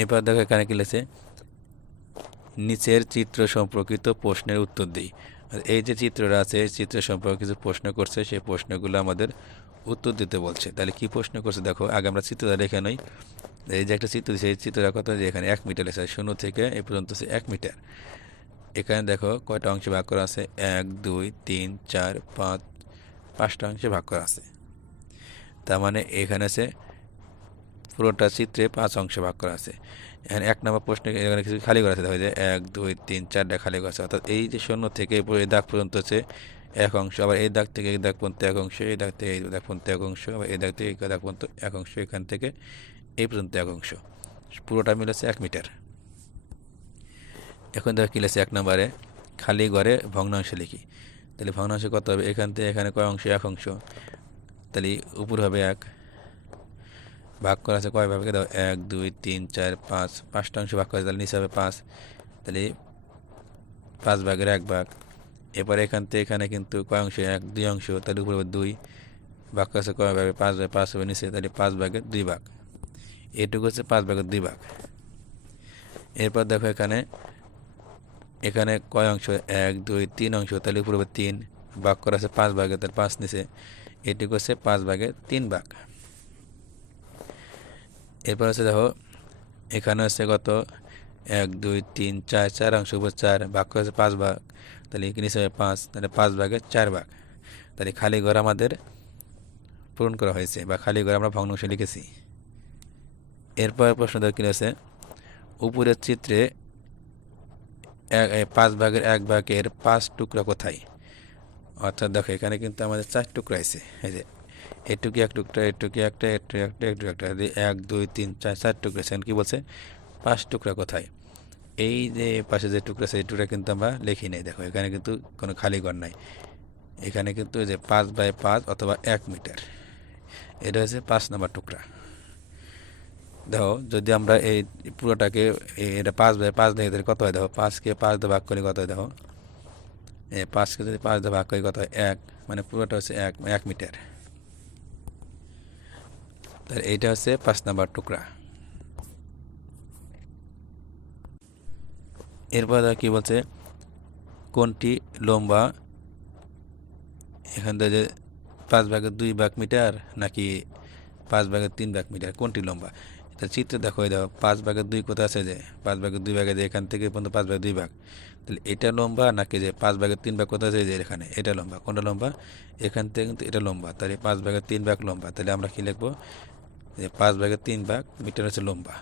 এবার দেখো এখানে কি লিখেছে? নিচের চিত্র সম্পর্কিত প্রশ্নের উত্তর দিই। এই যে চিত্রটা আছে, এই চিত্র সম্পর্কে কিছু প্রশ্ন করছে, সেই প্রশ্নগুলো আমাদের উত্তর দিতে বলছে। তাহলে কি প্রশ্ন করছে? দেখো, আগে আমরা চিত্রটা রেখে নই। এই যে একটা চিত্র এই চিত্রটা কত? যে এখানে এক মিটার লেখা শূন্য থেকে এই পর্যন্ত হচ্ছে এক মিটার। এখানে দেখো কয়টা অংশে ভাগ করা আছে? এক, দুই, তিন, চার, পাঁচ, পাঁচটা অংশে ভাগ করা আছে। তার মানে এখানে আছে পুরোটা চিত্রে পাঁচ অংশে ভাগ করা আছে। এখানে এক নম্বর প্রশ্নে এখানে কিছু খালি করা আছে, দেখা যায় এক, দুই, তিন, চারটা খালি করা আছে। অর্থাৎ এই যে শূন্য থেকে এই দাগ পর্যন্ত হচ্ছে এক অংশ, আবার এই দাগ থেকে এই দাগ পর্যন্ত এক অংশ, এই দাগ থেকে এই দাগ পর্যন্ত এক অংশ, আবার এই দাগ থেকে এই দাগ পর্যন্ত এক অংশ, এখান থেকে এই পর্যন্ত এক অংশ। পুরোটা মিলেছে এক মিটার। এখন দেখো কী এক নম্বরে, খালি ঘরে ভগ্নাংশ লিখি। তাহলে ভগ্নাংশ কত হবে? এখান থেকে এখানে কয় অংশ? এক অংশ। তাহলে উপর হবে এক। ভাগ করা আছে কয় ভাগে দাও, এক, দুই, তিন, চার, পাঁচ, পাঁচটা অংশ ভাগ করা, তাহলে নিচে হবে পাঁচ। তাহলে পাঁচ ভাগের এক ভাগ। এরপর এখান থেকে এখানে কিন্তু কয় অংশ? এক, দুই অংশ, তাহলে উপরে হবে দুই। ভাগ করা আছে কয় ভাগে? পাঁচ ভাগ, পাঁচ হবে নিচে, তাহলে পাঁচ ভাগের দুই ভাগ। এটুকু হচ্ছে পাঁচ ভাগের দুই ভাগ। এরপর দেখো এখানে এখানে কয় অংশ? এক, দুই, তিন অংশ, তাহলে উপরে তিন। ভাগ করা আছে পাঁচ ভাগে, তাহলে পাঁচ নিচে। এটুকু হচ্ছে পাঁচ ভাগে তিন ভাগ। এরপর হচ্ছে দেখো, এখানে হচ্ছে কত? এক, দুই, তিন, চার চার অংশ উপর চার করা আছে পাঁচ ভাগ। তাহলে হিসাবে পাঁচ, তাহলে পাঁচ ভাগে চার ভাগ। তাহলে খালি ঘর আমাদের পূরণ করা হয়েছে, বা খালি ঘর আমরা ভগ্নাংশ লিখেছি। এরপর প্রশ্ন দেখো কী আছে? উপরের চিত্রে পাঁচ ভাগের এক ভাগের পাঁচ টুকরা কোথায়? অর্থাৎ দেখো, এখানে কিন্তু আমাদের চার টুকরা আছে। এই যে এটুকি এক টুকরা এটুকি, একটা একটা এটুকি একটা। এই এক, দুই, তিন, চার চার টুকরা। আছে কি বলছে? পাঁচ টুকরা কোথায়? এই যে পাশে যে টুকরা এই টুকরা কিন্তু আমরা লিখি নাই। দেখো, এখানে কিন্তু কোনো খালি ঘর নাই। এখানে কিন্তু যে পাঁচ বাই পাঁচ অথবা এক মিটার, এটা হচ্ছে পাঁচ নম্বর টুকরা। দেখো, যদি আমরা এই পুরোটাকে এটা পাঁচ বাই পাঁচ দেখে তাহলে কত হয়? দেখো, পাঁচকে পাঁচ দিয়ে ভাগ করে কত হয়? দেখো পাঁচকে যদি পাঁচ দিয়ে ভাগ করি কত হয়? এক মানে পুরোটা হচ্ছে এক এক মিটার। তাহলে এইটা হচ্ছে পাঁচ নাম্বার টুকরা। এরপর কি বলছে, কোনটি লম্বা? এখান থেকে পাঁচ ভাগের দুই ভাগ মিটার নাকি পাঁচ ভাগের তিন ভাগ মিটার, কোনটি লম্বা? এটা চিত্রে দেখো দেখো, পাঁচ ভাগের দুই কোথায় আছে যে? পাঁচ ভাগের দুই ভাগে যে এখান থেকে পর্যন্ত পাঁচ ভাগের দুই ভাগ। তাহলে এটা লম্বা নাকি যে পাঁচ ভাগের তিন ভাগ কোথা আছে যে এখানে? এটা লম্বা। কোনটা লম্বা? এখান থেকে কিন্তু এটা লম্বা। তাহলে পাঁচ ভাগের তিন ভাগ লম্বা। তাহলে আমরা কী লিখব? যে পাঁচ ভাগের তিন ভাগ মিটার হচ্ছে লম্বা।